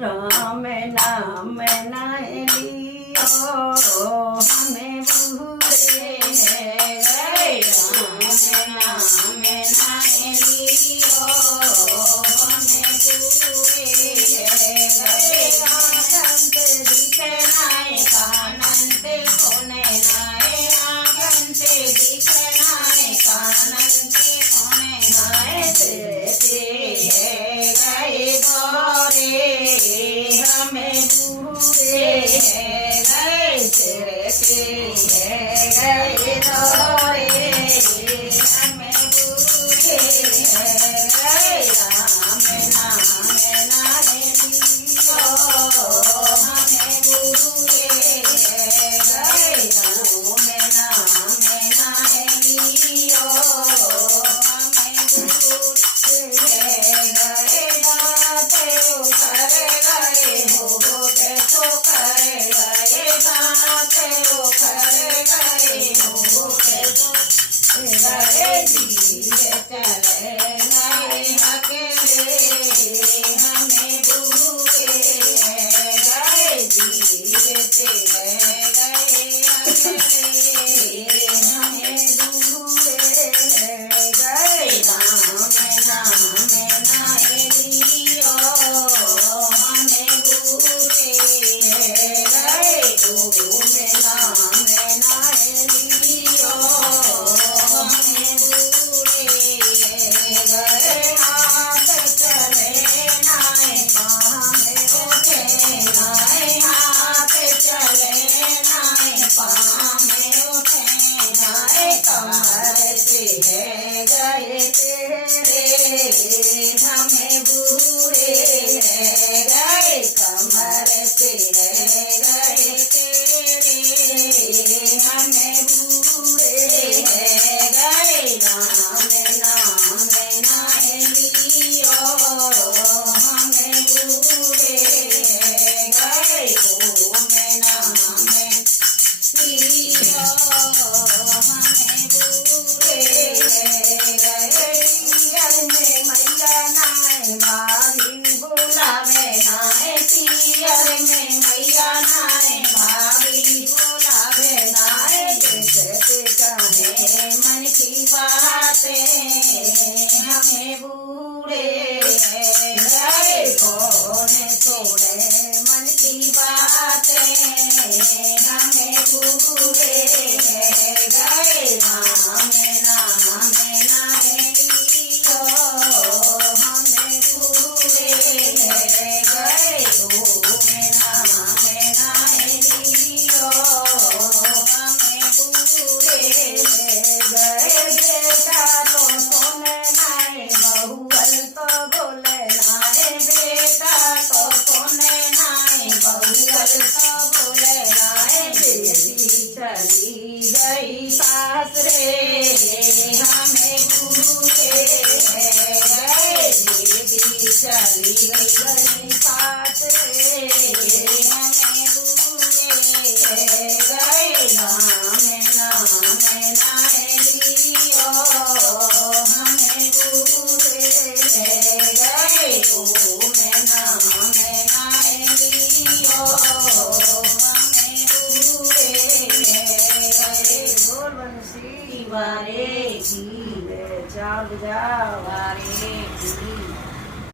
राम नाम नाय लियो हमें बुरे गए। राम नाम नाय लियो हमें बुरे गए। आनंद दिखे नाय कानंद सोने नाय। आनंद दिखे नाय कानंद सोने नाय। तेरे गए दौरे हमें बुरे गए। तेरे गए दौरे हमें बुरे गए। राम नाम नाय लियो हमें बुरे गए। राम नाम नाय लियो हमें बुरे गए। दाते उखर गए हो देखो कर गए। दाते उखर गए हो देखो गए। धीरे चले नए अकेले हमें बुरे गए। धीरे चले गए अकेले हमें बुरे गए। राम नाम नाय लियो हमें बुरे गए। ओम नाम नाय लियो हमें बुरे गए। हाथ चले नाय पाँव उठे नाय। हाथ चले नाय पाँव उठे नाय। कमर से गए तेरे हमें बुरे गए। कमर से गए तेरे हमें बुरे गए। राम नाम नाय लियो हमें बुरे गए। ओम नाम लियो हमें बुरे गए। पियर में मैया नाय भाभी बुलावे नाय। पियर में मैया नाय भाभी बुलावे नाय। देखते चाहे मन की बातें हमें बुरे गए। कौन छोड़े मन की बातें हमें बुरे गए। राम नाम नाय लियो हमें बुरे गए। ओम नाम नाय लियो हमें बुरे गए। बेटा तो सोने नाय बहुअल तो बोले नाय। बेटा तो सोने नाय बहुअल तो बोले नाय। बेटी चली गई सासरे हमें बुरे गए। बेटी चली गई सासरे हमें बुरे गए। राम नाम नाय लियो हमें बुरे गए। ओम नाम नाय लियो हमें बुरे गए। बोल बंसी वारे की चाल जा वारे की।